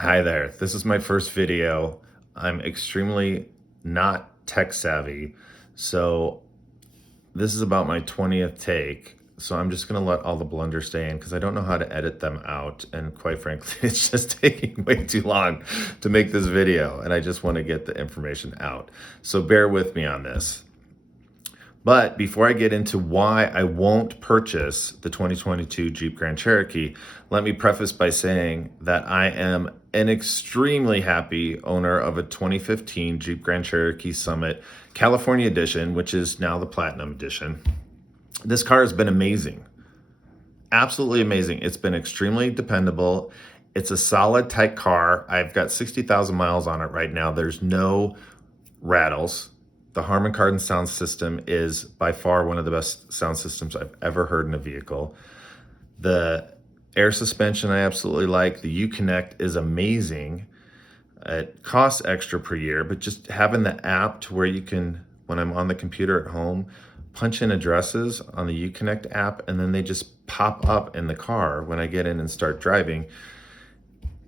Hi there. This is my first video. I'm extremely not tech savvy. So this is about my 20th take. So I'm just going to let all the blunders stay in because I don't know how to edit them out. And quite frankly, it's just taking way too long to make this video. And I just want to get the information out. So bear with me on this. But before I get into why I won't purchase the 2022 Jeep Grand Cherokee, let me preface by saying that I am an extremely happy owner of a 2015 Jeep Grand Cherokee Summit California Edition, which is now the Platinum Edition. This car has been amazing, absolutely amazing. It's been extremely dependable. It's a solid, tight car. I've got 60,000 miles on it right now. There's no rattles. The Harman Kardon sound system is by far one of the best sound systems I've ever heard in a vehicle. The air suspension I absolutely like. The Uconnect is amazing. It costs extra per year, but just having the app to where you can, when I'm on the computer at home, punch in addresses on the Uconnect app and then they just pop up in the car when I get in and start driving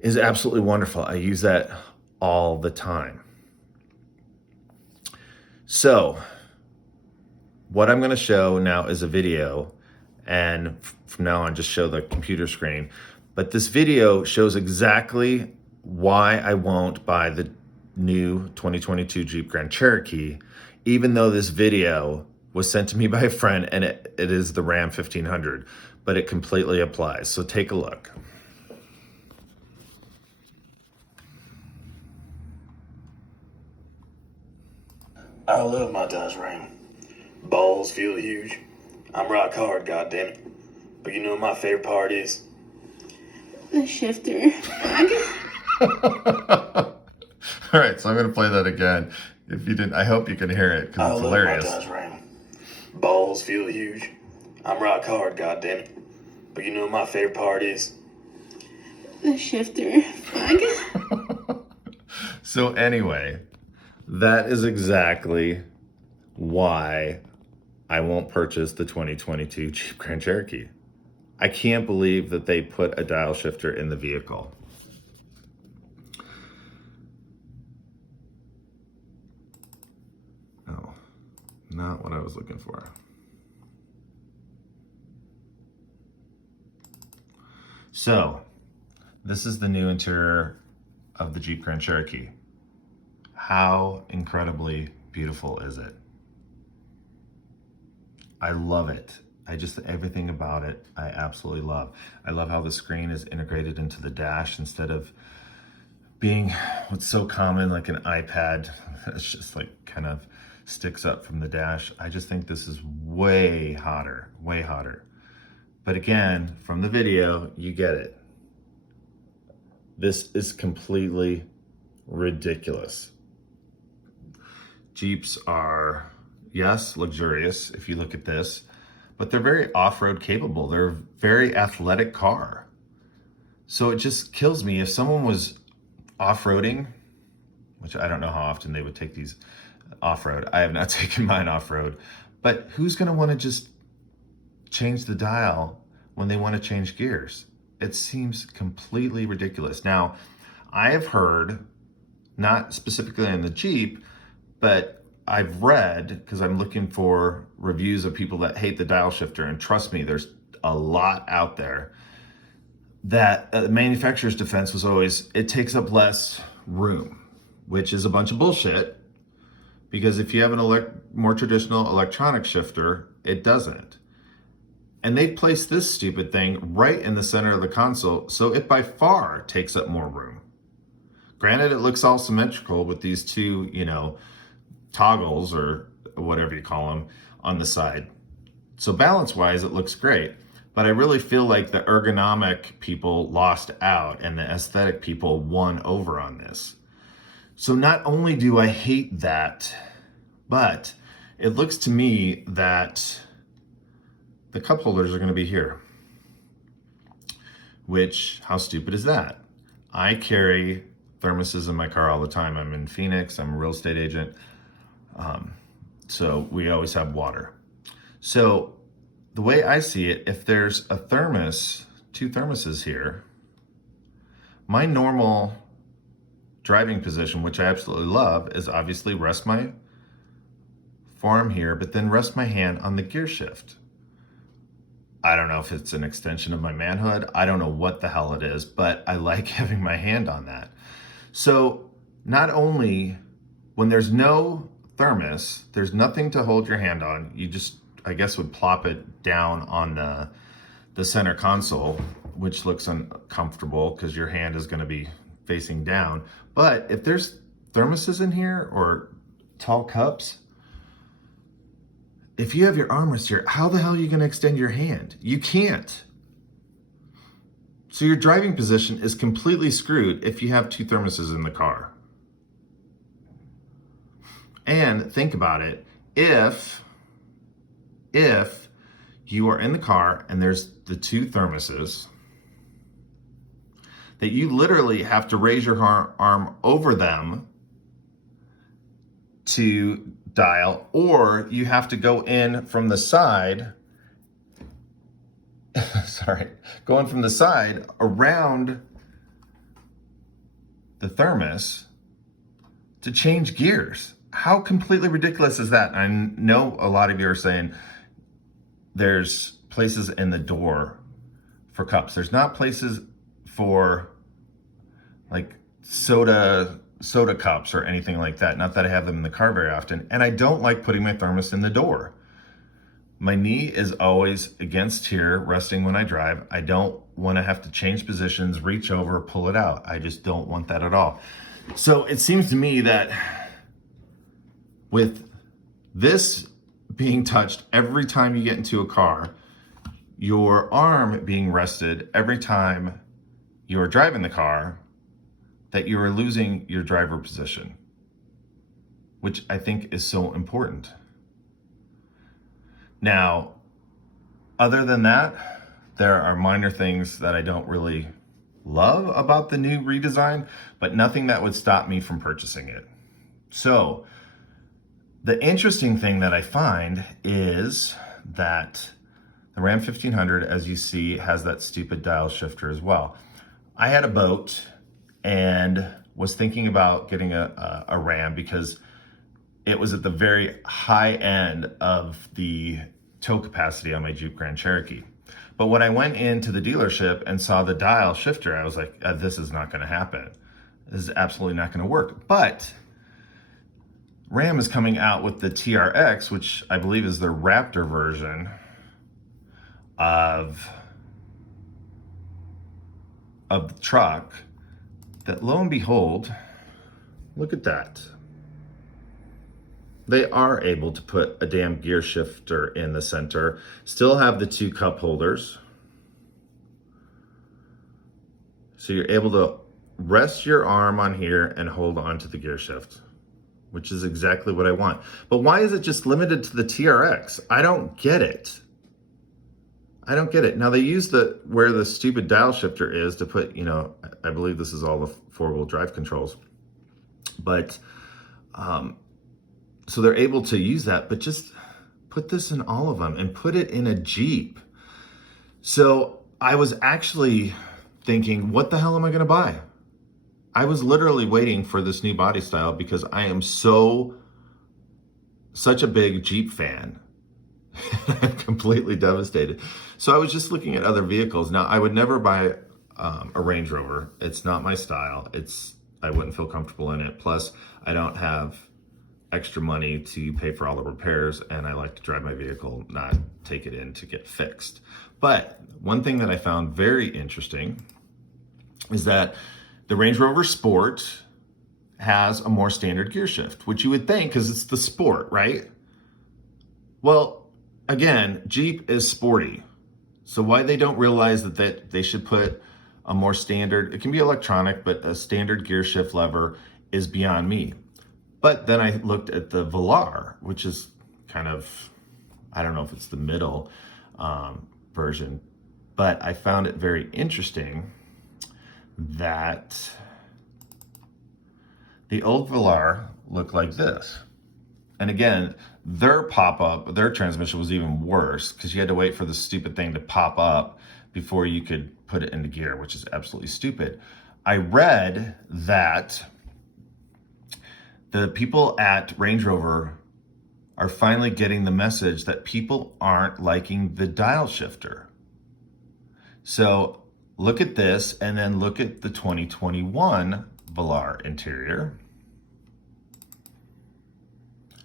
is absolutely wonderful. I use that all the time. So what I'm going to show now is a video, and from now on just show the computer screen. But this video shows exactly why I won't buy the new 2022 Jeep Grand Cherokee, even though this video was sent to me by a friend and it is the Ram 1500, but it completely applies. So take a look. I love my Dodge Ram. Balls feel huge. I'm rock hard, goddammit. But you know what my favorite part is? The shifter. All right, so I'm gonna play that again. If you didn't, I hope you can hear it because it's hilarious. I love my Dodge Ram. Balls feel huge. I'm rock hard, goddammit. But you know what my favorite part is? The shifter. So anyway, that is exactly why I won't purchase the 2022 Jeep Grand Cherokee. I can't believe that they put a dial shifter in the vehicle. No, not what I was looking for. So, this is the new interior of the Jeep Grand Cherokee. How incredibly beautiful is it? I love it. Everything about it, I absolutely love. I love how the screen is integrated into the dash instead of being what's so common, like an iPad. It's just like kind of sticks up from the dash. I just think this is way hotter, way hotter. But again, from the video, you get it. This is completely ridiculous. Jeeps are, yes, luxurious if you look at this, but they're very off-road capable. They're a very athletic car. So it just kills me if someone was off-roading, which I don't know how often they would take these off-road. I have not taken mine off-road, but who's gonna wanna just change the dial when they wanna change gears? It seems completely ridiculous. Now, I have heard, not specifically on the Jeep, but I've read, because I'm looking for reviews of people that hate the dial shifter, and trust me, there's a lot out there, that the manufacturer's defense was always, it takes up less room, which is a bunch of bullshit, because if you have an more traditional electronic shifter, it doesn't. And they've placed this stupid thing right in the center of the console, so it by far takes up more room. Granted, it looks all symmetrical with these two, toggles or whatever you call them on the side. So balance-wise, it looks great. But I really feel like the ergonomic people lost out and the aesthetic people won over on this. So not only do I hate that, but it looks to me that the cup holders are going to be here. Which, how stupid is that? I carry thermoses in my car all the time. I'm in Phoenix, I'm a real estate agent. So we always have water. So the way I see it, if there's a thermos, two thermoses here, My normal driving position, which I absolutely love, is obviously rest my forearm here, but then rest my hand on the gear shift. I don't know if it's an extension of my manhood. I don't know what the hell it is, but I like having my hand on that. So not only when there's no thermos, there's nothing to hold your hand on. You just, I guess, would plop it down on the center console, which looks uncomfortable because your hand is going to be facing down. But if there's thermoses in here or tall cups, if you have your armrest here, how the hell are you going to extend your hand? You can't. So your driving position is completely screwed if you have two thermoses in the car. And think about it, if you are in the car and there's the two thermoses, that you literally have to raise your arm over them to dial, or you have to go in from the side, going from the side around the thermos to change gears. How completely ridiculous is that? I know a lot of you are saying there's places in the door for cups. There's not places for like soda cups or anything like that. Not that I have them in the car very often. And I don't like putting my thermos in the door. My knee is always against here, resting when I drive. I don't want to have to change positions, reach over, pull it out. I just don't want that at all. So it seems to me that with this being touched every time you get into a car, your arm being rested every time you're driving the car, that you are losing your driver position, which I think is so important. Now, other than that, there are minor things that I don't really love about the new redesign, but nothing that would stop me from purchasing it. So the interesting thing that I find is that the Ram 1500, as you see, has that stupid dial shifter as well. I had a boat and was thinking about getting a Ram because it was at the very high end of the tow capacity on my Jeep Grand Cherokee. But when I went into the dealership and saw the dial shifter, I was like, this is not going to happen. This is absolutely not going to work. But Ram is coming out with the TRX, which I believe is their Raptor version of the truck, that lo and behold, look at that. They are able to put a damn gear shifter in the center, still have the two cup holders. So you're able to rest your arm on here and hold on to the gear shift, which is exactly what I want. But why is it just limited to the TRX? I don't get it. I don't get it. Now they use where the stupid dial shifter is to put, I believe this is all the four-wheel drive controls. But, so they're able to use that, but just put this in all of them and put it in a Jeep. So I was actually thinking, what the hell am I gonna buy? I was literally waiting for this new body style because I am such a big Jeep fan. I'm completely devastated. So I was just looking at other vehicles. Now, I would never buy a Range Rover. It's not my style. I wouldn't feel comfortable in it. Plus, I don't have extra money to pay for all the repairs, and I like to drive my vehicle, not take it in to get fixed. But one thing that I found very interesting is that the Range Rover Sport has a more standard gear shift, which you would think because it's the Sport, right? Well, again, Jeep is sporty. So why they don't realize that they should put a more standard, it can be electronic, but a standard gear shift lever is beyond me. But then I looked at the Velar, which is kind of, I don't know if it's the middle version, but I found it very interesting that the old Velar looked like this. And again, their transmission was even worse because you had to wait for the stupid thing to pop up before you could put it into gear, which is absolutely stupid. I read that the people at Range Rover are finally getting the message that people aren't liking the dial shifter. So look at this and then look at the 2021 Velar interior.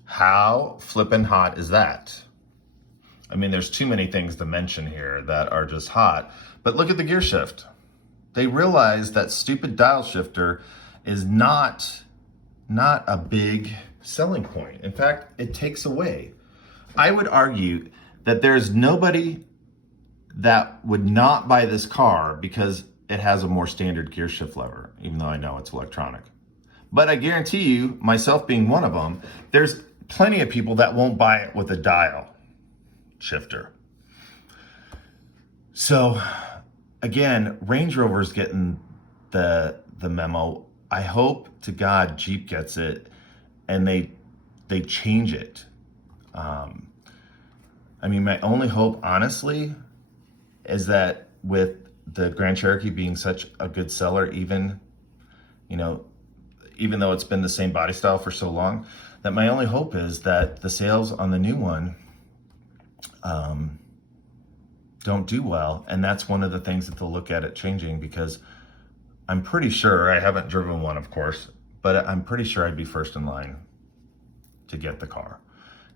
How flippin' hot is that? I mean, there's too many things to mention here that are just hot, but look at the gear shift. They realize that stupid dial shifter is not a big selling point. In fact, it takes away. I would argue that there's nobody that would not buy this car because it has a more standard gear shift lever, even though I know it's electronic. But I guarantee you, myself being one of them, there's plenty of people that won't buy it with a dial shifter. So again, Range Rover's getting the memo. I hope to God Jeep gets it and they change it. I mean, my only hope, honestly, is that with the Grand Cherokee being such a good seller, even though it's been the same body style for so long, that my only hope is that the sales on the new one don't do well. And that's one of the things that they'll look at it changing, because I'm pretty sure, I haven't driven one, of course, but I'm pretty sure I'd be first in line to get the car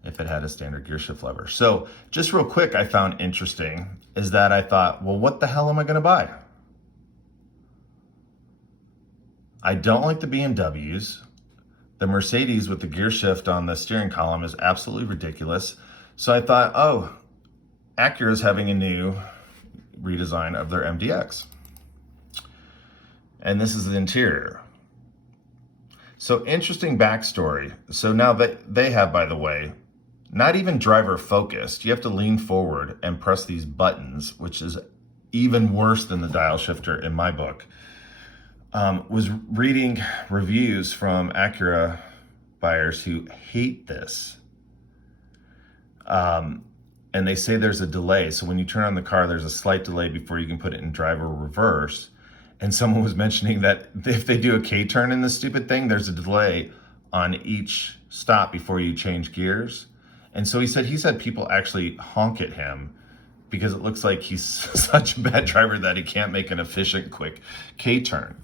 if it had a standard gear shift lever. So just real quick, I found interesting is that I thought, well, what the hell am I gonna buy? I don't like the BMWs. The Mercedes with the gear shift on the steering column is absolutely ridiculous. So I thought, oh, Acura's having a new redesign of their MDX. And this is the interior. So interesting backstory. So now they have, by the way, not even driver focused. You have to lean forward and press these buttons, which is even worse than the dial shifter in my book. Was reading reviews from Acura buyers who hate this. And they say there's a delay. So when you turn on the car, there's a slight delay before you can put it in drive or reverse. And someone was mentioning that if they do a K-turn in this stupid thing, there's a delay on each stop before you change gears. And so he said people actually honk at him because it looks like he's such a bad driver that he can't make an efficient, quick K-turn.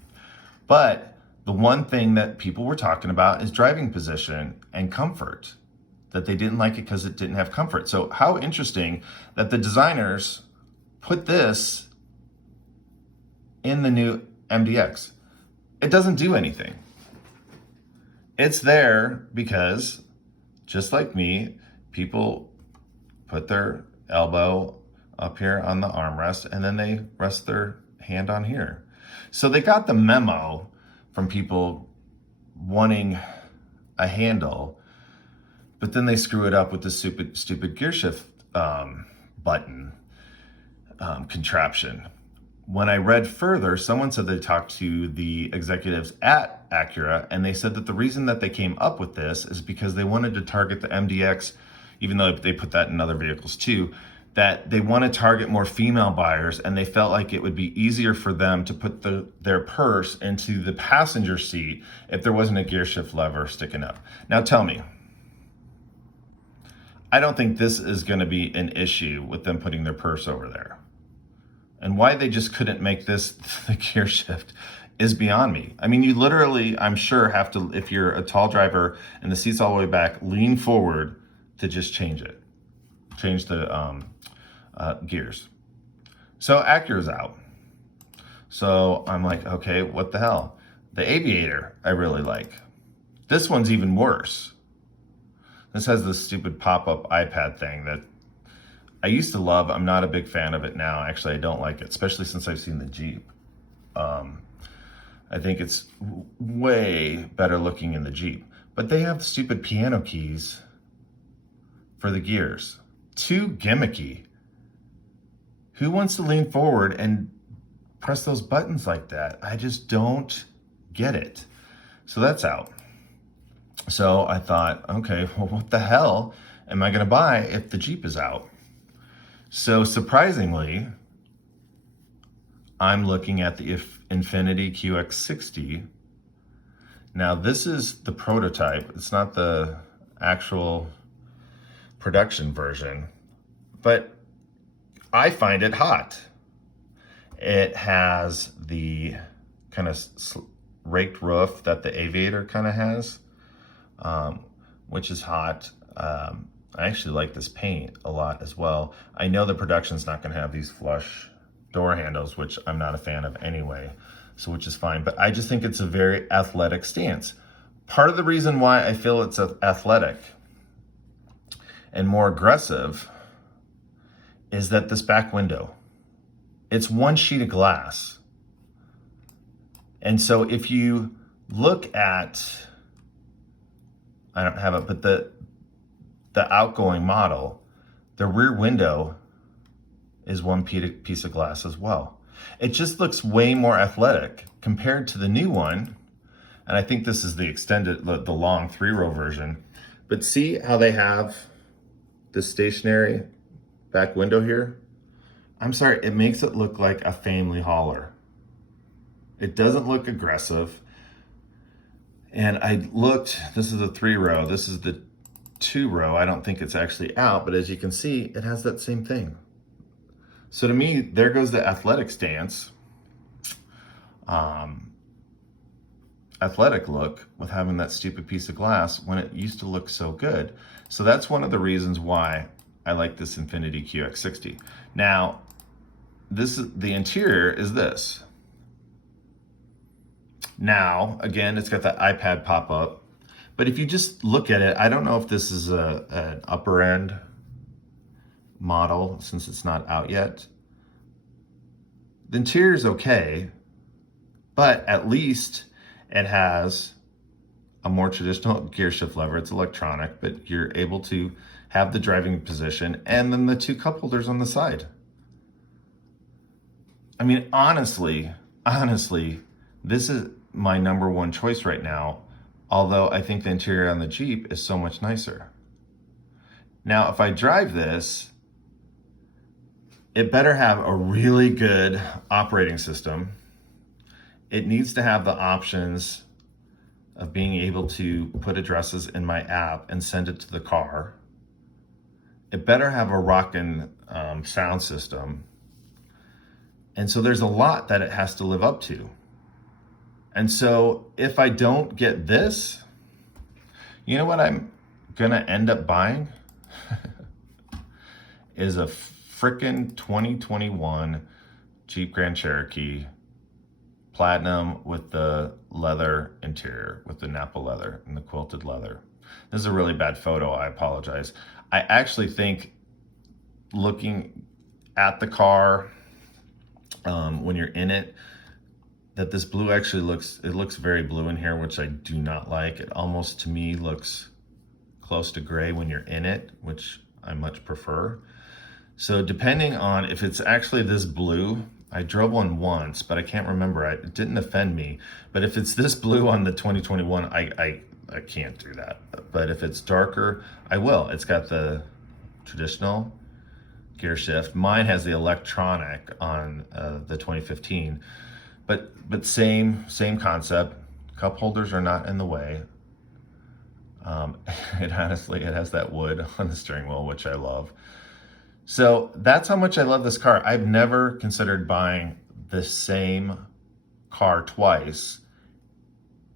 But the one thing that people were talking about is driving position and comfort, that they didn't like it because it didn't have comfort. So how interesting that the designers put this in the new MDX. It doesn't do anything. It's there because, just like me, people put their elbow up here on the armrest and then they rest their hand on here. So they got the memo from people wanting a handle, but then they screw it up with the stupid gear shift button contraption. When I read further, someone said they talked to the executives at Acura, and they said that the reason that they came up with this is because they wanted to target the MDX, even though they put that in other vehicles too, that they want to target more female buyers, and they felt like it would be easier for them to put their purse into the passenger seat if there wasn't a gear shift lever sticking up. Now tell me, I don't think this is going to be an issue with them putting their purse over there. And why they just couldn't make this the gear shift is beyond me. I mean, you literally, I'm sure, have to, if you're a tall driver and the seat's all the way back, lean forward to just change it. Change the gears. So Acura's out. So I'm like, okay, what the hell? The Aviator, I really like. This one's even worse. This has this stupid pop-up iPad thing that I used to love. I'm not a big fan of it now. Actually, I don't like it, especially since I've seen the Jeep. I think it's way better looking in the Jeep. But they have the stupid piano keys for the gears. Too gimmicky. Who wants to lean forward and press those buttons like that? I just don't get it. So that's out. So I thought, okay, well, what the hell am I going to buy if the Jeep is out? So surprisingly, I'm looking at the Infiniti QX60. Now this is the prototype. It's not the actual production version, but I find it hot. It has the kind of raked roof that the Aviator kind of has, which is hot. I actually like this paint a lot as well. I know the production's not going to have these flush door handles, which I'm not a fan of anyway, so which is fine. But I just think it's a very athletic stance. Part of the reason why I feel it's athletic and more aggressive is that this back window, it's one sheet of glass. And so if you look at, I don't have it, but the outgoing model, the rear window is one piece of glass as well. It just looks way more athletic compared to the new one. And I think this is the extended, the long 3-row version. But see how they have this stationary back window here? I'm sorry, it makes it look like a family hauler. It doesn't look aggressive. And I looked, this is a 3-row, this is the 2-row. I don't think it's actually out, but as you can see, it has that same thing. So to me, there goes the athletic stance, athletic look with having that stupid piece of glass when it used to look so good. So that's one of the reasons why I like this Infiniti QX60. Now, the interior is this. Now, again, it's got that iPad pop-up, but if you just look at it, I don't know if this is an upper end model since it's not out yet. The interior is okay, but at least it has a more traditional gear shift lever. It's electronic, but you're able to have the driving position and then the 2 cup holders on the side. I mean, honestly, this is my number one choice right now, although I think the interior on the Jeep is so much nicer. Now, if I drive this, it better have a really good operating system. It needs to have the options of being able to put addresses in my app and send it to the car. It better have a rockin' sound system. And so there's a lot that it has to live up to. And so if I don't get this, you know what I'm gonna end up buying? Is a frickin' 2021 Jeep Grand Cherokee Platinum with the leather interior, with the Napa leather and the quilted leather. This is a really bad photo, I apologize. I actually think looking at the car when you're in it, that this blue actually looks very blue in here, which I do not like. It almost, to me, looks close to gray when you're in it, which I much prefer. So depending on if it's actually this blue, I drove one once, but I can't remember. It didn't offend me. But if it's this blue on the 2021, I can't do that. But if it's darker, I will. It's got the traditional gear shift. Mine has the electronic on the 2015. But same concept. Cup holders are not in the way. It has that wood on the steering wheel, which I love. So that's how much I love this car. I've never considered buying the same car twice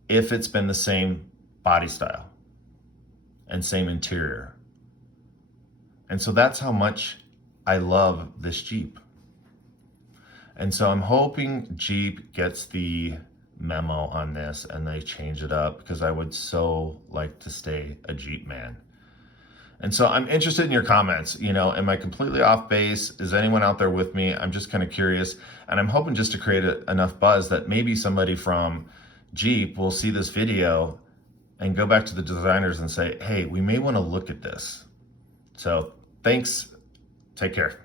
if it's been the same body style and same interior. And so that's how much I love this Jeep. And so I'm hoping Jeep gets the memo on this and they change it up, because I would so like to stay a Jeep man. And so I'm interested in your comments. You know, am I completely off base? Is anyone out there with me? I'm just kind of curious. And I'm hoping just to create enough buzz that maybe somebody from Jeep will see this video and go back to the designers and say, hey, we may want to look at this. So thanks. Take care.